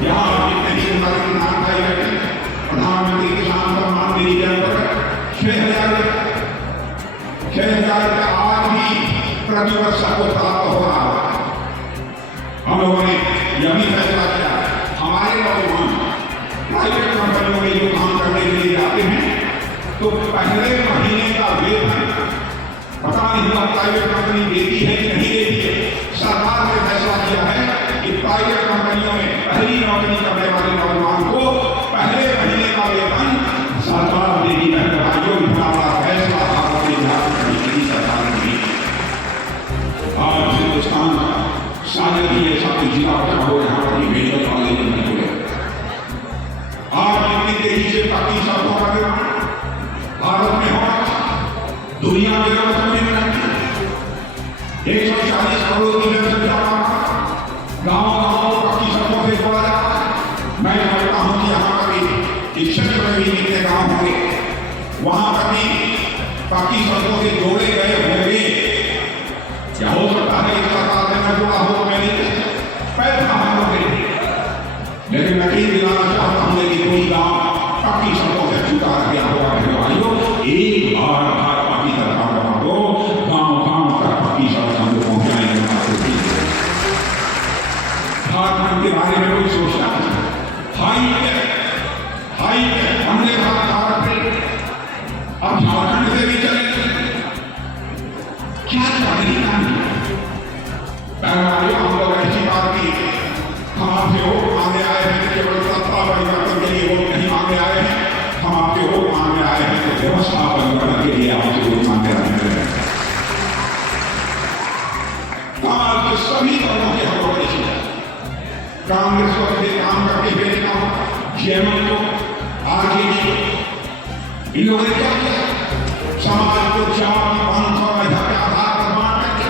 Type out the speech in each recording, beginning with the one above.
यहाँ जितने भी हमारे किसान भाई बैठे, प्रधानमंत्री किसान सम्मान निधि के अंतर्गत 6,000 का आज भी प्रतिवर्ष को प्राप्त हो रहा है। हम लोगों ने यह भी फैसला किया, हमारे नौजवान प्राइवेट कंपनियों में जो काम करने के लिए जाते हैं तो पहले महीने का वेतन पता नहीं हुआ प्राइवेट कंपनी देती है कि नहीं देती है। सरकार ने फैसला किया है कि प्राइवेट कंपनियों में पहली नौकरी करने वाले नौजवान को पहले महीने का वेतन सरकार देगी। भाइयों, इतना बड़ा फैसला भारतीय जनता सरकार ने की। आज हिंदुस्तान शायद ही ऐसा कोई जिला हो यहाँ पर मेडिकल कॉलेज नहीं खुले। आज इतनी तेजी से बाकी सड़कों का निर्माण भारत में हो, दुनिया में नहीं 140 करोड़ की जनसंख्या का गाँव पक्की सड़कों से जोड़ा जाता है। मैं समझता हूँ कि यहाँ पर इस क्षेत्र में भी जितने गाँव होंगे वहाँ पर भी पक्की सड़कों से जोड़े गए होंगे। क्या हो सकता है इस सरकार ने न जोड़ा हो तो मैंने पैसा हम लोग, लेकिन मैं यकीन दिलाना चाहता हूँ कि कोई गाँव पक्की सड़कों से छूटा गया होगा। भाइयों, एक बार भाजपा की सरकार बना दो, गाँव तक पक्की सड़क हम लोग पहुँचाएंगे। झारखंड के बारे में कोई सोचता है हाईटेक वंदे भारत पे अब झारखंड से भी चलेंगे। क्या चाहिए हम लोग ऐसी बात की हम आपसे वोट मांगने आए हैं, केवल सत्ता परिवर्तन के लिए वोट नहीं मांगने आए हैं। हम आपसे वोट मांगने आए हैं तो व्यवस्था परिवर्तन के लिए आपसे वोट मांगने आए हैं। समाज के सभी वर्गों के हम लोग ऐसी कांग्रेस को काम करके हुए काम जेएमएम को आरजेडी को इन लोगों ने क्या किया? समाज को 4-500 के आधार पर बांट करके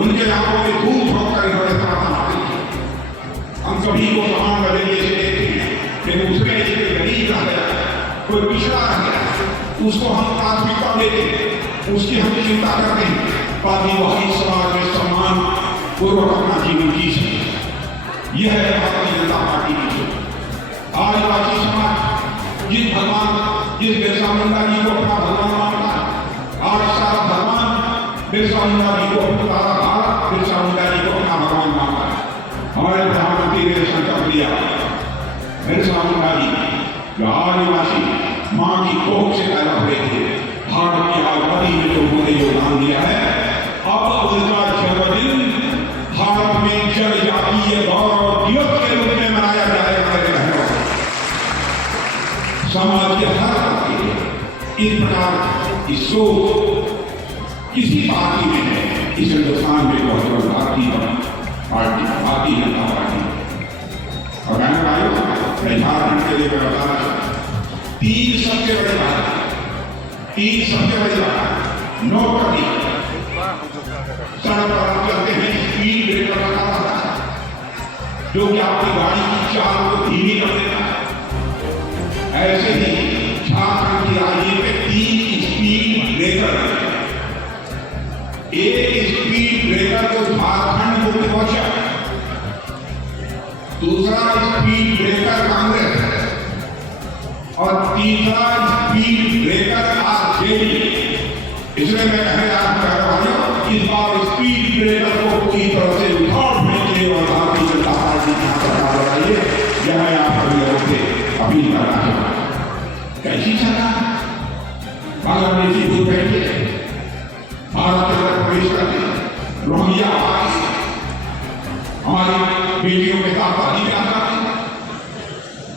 उनके आंखों में धूल झोंक कर इन्होंने हम सभी को समान नजरिए से देखते हैं, लेकिन उसमें एक गरीब रह गया, कोई पिछड़ा रह गया, उसको हम प्राथमिकता देते हैं, उसकी हम चिंता करते हैं ताकि वही समाज में सम्मान पूर्वक अपना जीवन जी सके। यह है भारतीय जनता पार्टी की सोच। आदिवासी समाज जिस बिरसा मुंडा जी को अपना भगवान मानता है, आज सारा भगवान बिरसा मुंडा जी को सारा भारत बिरसा मुंडा जी को अपना भगवान मानता है। हमारे प्रधानमंत्री ने संकल्प लिया, बिरसा मुंडा जी जो आदिवासी मां की कोख से पैदा हुए थे, भारत की आजादी में जो उन्होंने योगदान दिया है, अब उनका जन्मदिन भारत में जनजातीय गौरव दिवस के रूप में मनाया जाएगा। समाज के हर तबके इस प्रकार की सोच किसी पार्टी में है। इस हिंदुस्तान में बहुत बड़ा भारतीय पार्टी भारतीय जनता पार्टी और मैं झारखंड के लिए मैं बताना चाहता हूँ 3 सबसे बड़ी बात नौकरी सड़क पर आप चलते हैं स्पीड ब्रेकर लगा रहता है जो कि आपकी गाड़ी की चाल को धीमी कर देता है। ऐसे ही झारखंड की हाईवे पे 3 स्पीड ब्रेकर है। एक स्पीड ब्रेकर तो झारखंड को पहुंचा, दूसरा स्पीड ब्रेकर कांग्रेस और तीसरा स्पीड ब्रेकर आरजेडी। इसलिए मैं कहने जा रहा हूं इस बार स्पीड ब्रेकर को पूरी तरह से उखाड़ फेंकिए और भारतीय जनता पार्टी की सरकार बनाइए। यह मैं आप सभी लोगों से अपील करना चाहता हूं। कैसी सरकार बांग्लादेशी भूल बैठे भारत के अंदर प्रवेश करते रोहिंग्या हमारी बेटियों के साथ शादी ब्याह करते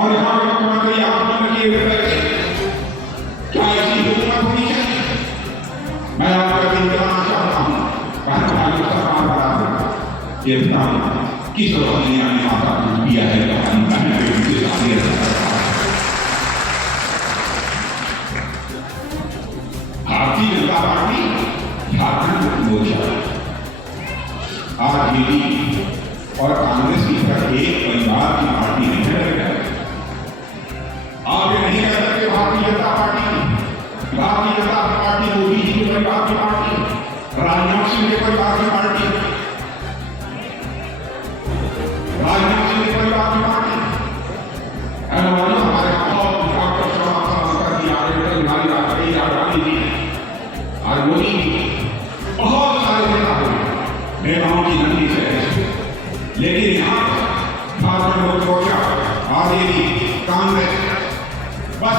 और यहाँ के मुख्यमंत्री आपने किए हुए बैठे। क्या ऐसी हुकूमत होनी चाहिए? मैं आपका दिन कराना चाहता हूँ सरकार बना ये किस दुनिया ने माता किया है भारतीय जनता पार्टी झारखंड मोर्चा आरजेडी और कांग्रेस की तरह एक परिवार की पार्टी नहीं है। आप ये नहीं कह सकते भारतीय जनता पार्टी मोदी जी के परिवार की पार्टी, राजनाथ सिंह के परिवार की पार्टी, राजनाथ सिंह लोक मोर्चा, आरजेडी, कांग्रेस, बस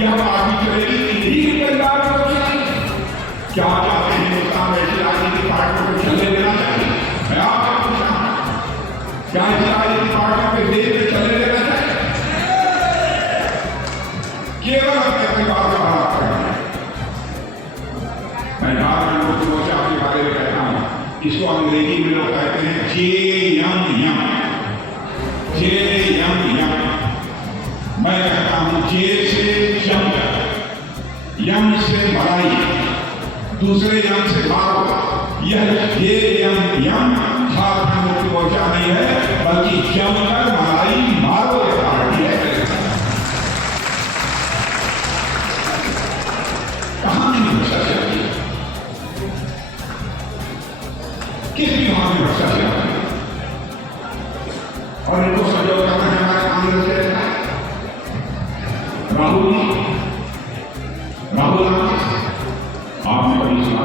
यह पार्टी चलेगी इन्हीं परिवार को चलेगी। क्या चाहते हैं हिंदुस्तान में ऐसी राजनीतिक पार्टियों को चलने देना चाहिए? मैं आपसे पूछा, क्या ऐसी राजनीतिक पार्टियों के देश में चलने देना चाहिए? केवल अपने परिवार का भला करना है। मैं झारखंड मुक्ति मोर्चा के बारे में कहता हूं, इसको अंग्रेजी में लोग कहते हैं JMM। मैं कहता हूं जे से जम, यम से मलाई, दूसरे यम से मारो। यह JMM झारखंड मुक्ति मोर्चा नहीं है, बल्कि जमकर मलाई मारो यह पार्टी है। कहां नहीं भ्रष्टाचार किया, किस विभाग में भ्रष्टाचार किया? और इनको सहयोग करना है हमारे कांग्रेस से राहुल आपने कभी सुना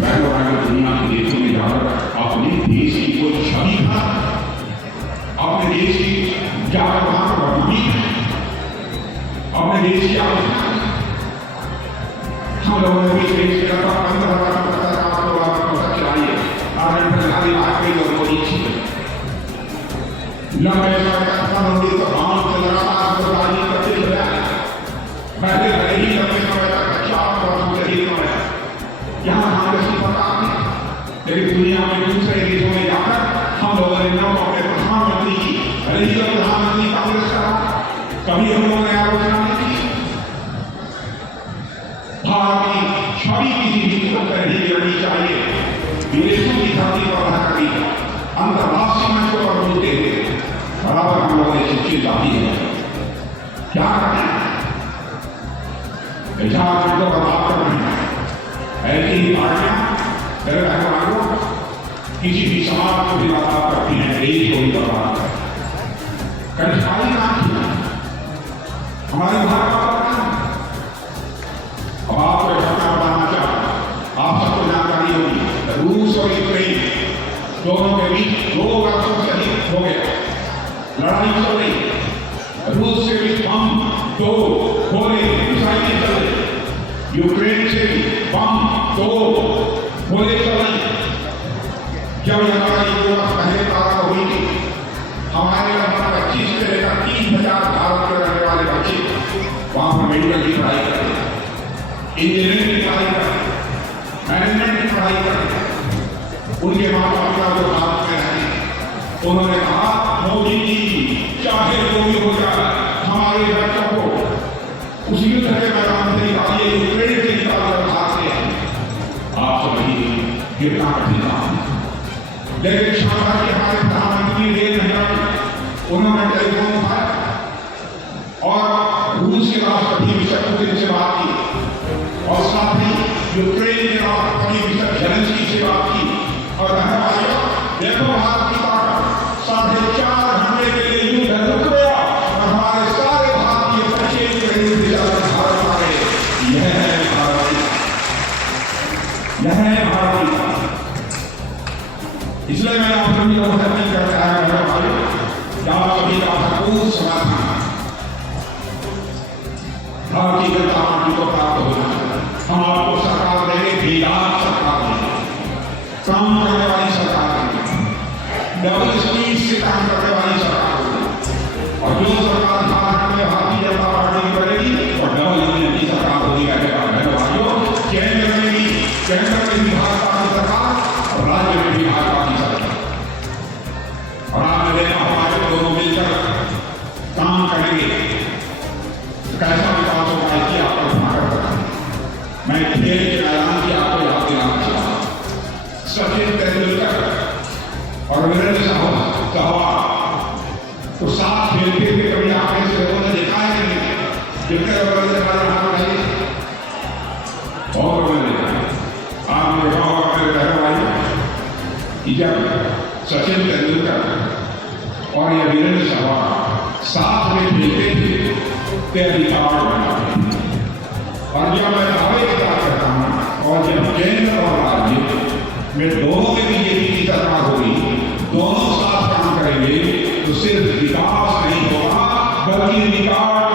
बैठो दुनिया के देशों में जाकर अपने देश की कोई छवि था, अपने देश की जाकर वहां पर बदनामी, अपने देश की आलोचना। हम लोगों ने भी देश के लगभग 15,000 पत्रकार को चलाइए, अटल बिहारी वाजपेयी और मोदी जी लंबे समय तक कानूनी तो हम से लगातार राजनीति करते चले आए। पहले भले ही लंबे समय तक 4 वर्षों से ही यहाँ कांग्रेस की सरकार थी, लेकिन दुनिया में दूसरे देशों में जाकर हम लोगों ने लोग अपने प्रधानमंत्री की, भले ही प्रधानमंत्री कांग्रेस का, कभी हम लोगों ने आलोचना नहीं की। भारत की छवि किसी भी तरह नहीं गिरनी चाहिए। विदेशों की धरती पर रह करी अंतर्राष्ट्रीय मंचों पर बोलते हुए बराबर हम लोगों ने चिंता दी है। क्या करना है? झारखंड को बर्बाद करना है। ऐसी ही पार्टियां मेरे बहनों किसी भी समाज को भी बर्बाद करती हैं, देश को भी बर्बाद करती हैं। कठिनाई काम की हमारे भारत का अब आपको घटना बताना चाहता, आप सबको जानकारी होगी, रूस और यूक्रेन दोनों के बीच 2 वर्षों से अधिक हो गया, लड़ाई चल रही। रूस से भी बम, 2 गोले, मिसाइलें चल रही, यूक्रेन से भी बम, 2 गोले चल रही। जब लड़ाई 2 वर्ष पहले प्रारंभ हुई थी, हमारे लगभग 25 से लेकर 30,000 भारत के रहने वाले बच्चे वहां पर मेडिकल की पढ़ाई करते, इंजीनियरिंग की पढ़ाई करते, मैनेजमेंट की पढ़ाई करते। उनके माता पिता जो भारत में रहते, उन्होंने कहा मोदी जी चाहे जो भी हो जाए, हमारे बच्चों को उस युद्ध के मैदान से निकालिए, यूक्रेन से निकालकर भारत से। आप समझिए कितना कठिन काम है, लेकिन शानदार के हमारे प्रधानमंत्री उन्होंने टेलीफोन उठाया और रूस के राष्ट्रपति मिस्टर पुतिन से बात की और साथ ही यूक्रेन के राष्ट्रपति मिस्टर ज़ेलेंस्की से बात की और देखो भारत की ताकत 4.5 घंटे के लिए युद्ध रुक गया और हमारे सारे भारतीय बच्चे यूक्रेन से जाकर भारत आ गए। यह है भारत, यह है भारत। इसलिए मैं आप सभी लोगों से अपील करता है आप सभी का भरपूर समर्थन भारतीय जनता पार्टी को प्राप्त होना। हम आपको सरकार देंगे, बेदाग सरकार देंगे, काम करने वाली सरकार देंगे, डबल स्पीड से काम करने वाली सरकार देंगे। और जो सरकार झारखंड में भारतीय जनता पार्टी की बनेगी और डबल इंजन की सरकार होगी। केंद्र में भी भाजपा की सरकार और राज्य में भी भाजपा की सरकार। और आपने देखा हमारे दोनों मिलकर काम करेंगे, कैसा विकास होगा इसकी आपको स्मारक रखा। मैं खेल के मैदान की आपको याद दिलाना चाहता हूं, सचिन तेंदुलकर और वीरेंद्र सहवाग तो साथ खेलते हुए कभी आपने से लोगों ने देखा है कि नहीं? जितने लोगों ने हमारे हाथ में और लोगों ने देखा है। आपने देखा होगा मेरे बहनों भाई कि जब सचिन तेंदुलकर और ये वीरेंद्र सहवाग साथ में खेलते थे ते अधिकार बनाते थे। और जब मैं दावे की बात करता हूं और जब केंद्र और राज्य में दोनों में बीजेपी की सरकार होगी, दोनों साथ काम करेंगे सिर्फ विकास नहीं होगा बल्कि विकास